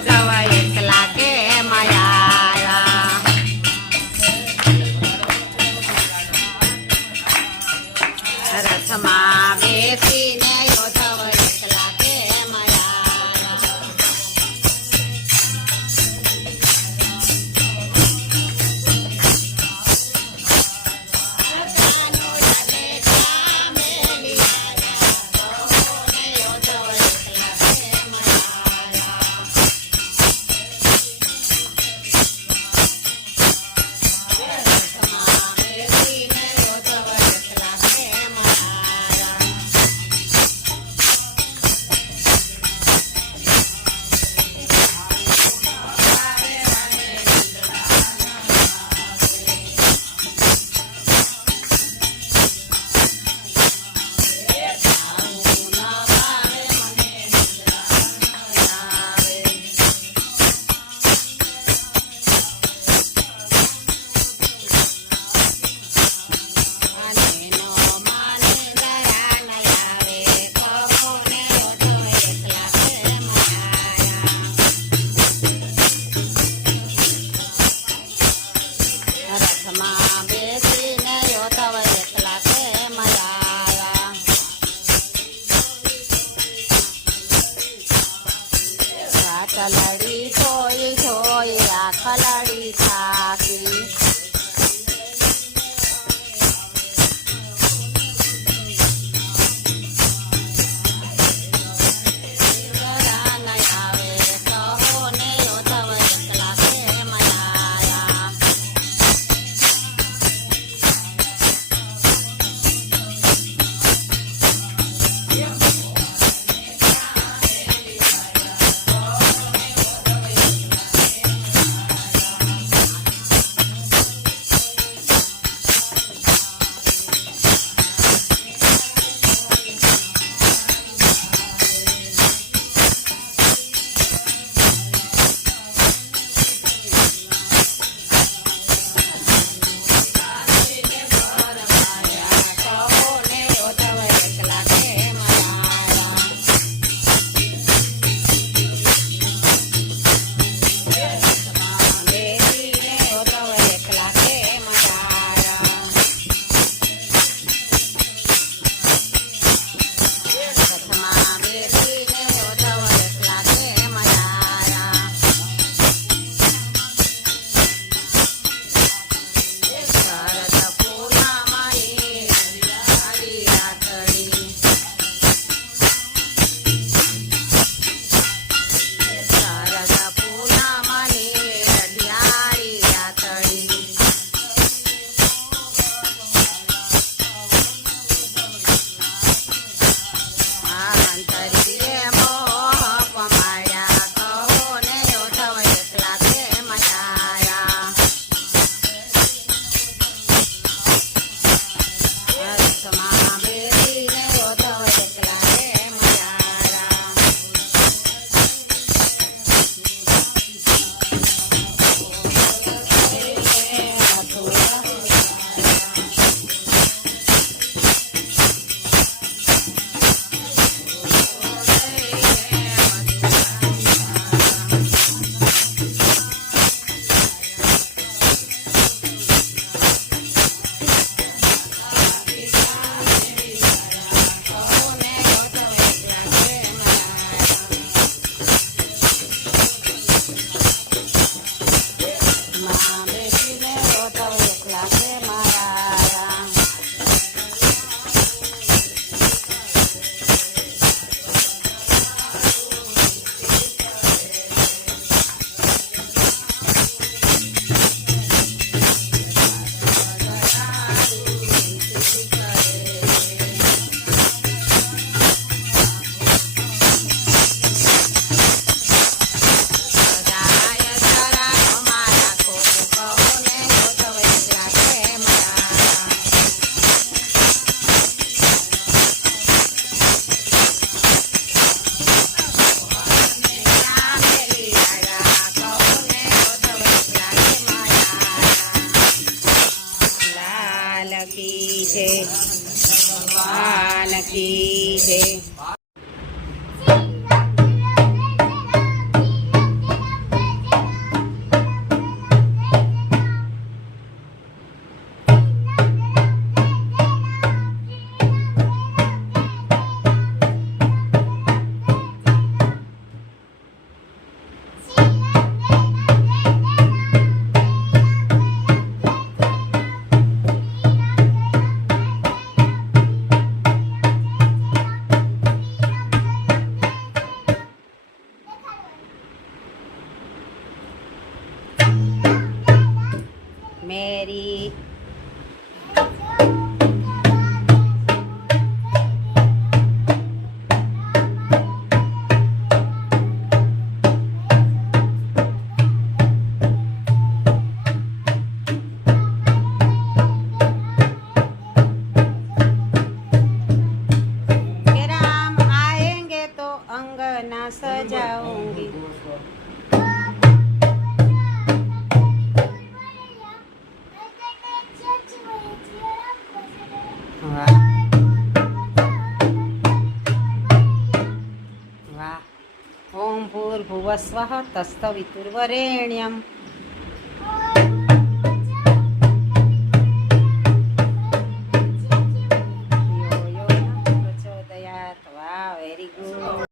dawai ભગવાન કી છે ભૂર્ભુવસ્વઃ તસ્તવિતુર્વરેણ્યમ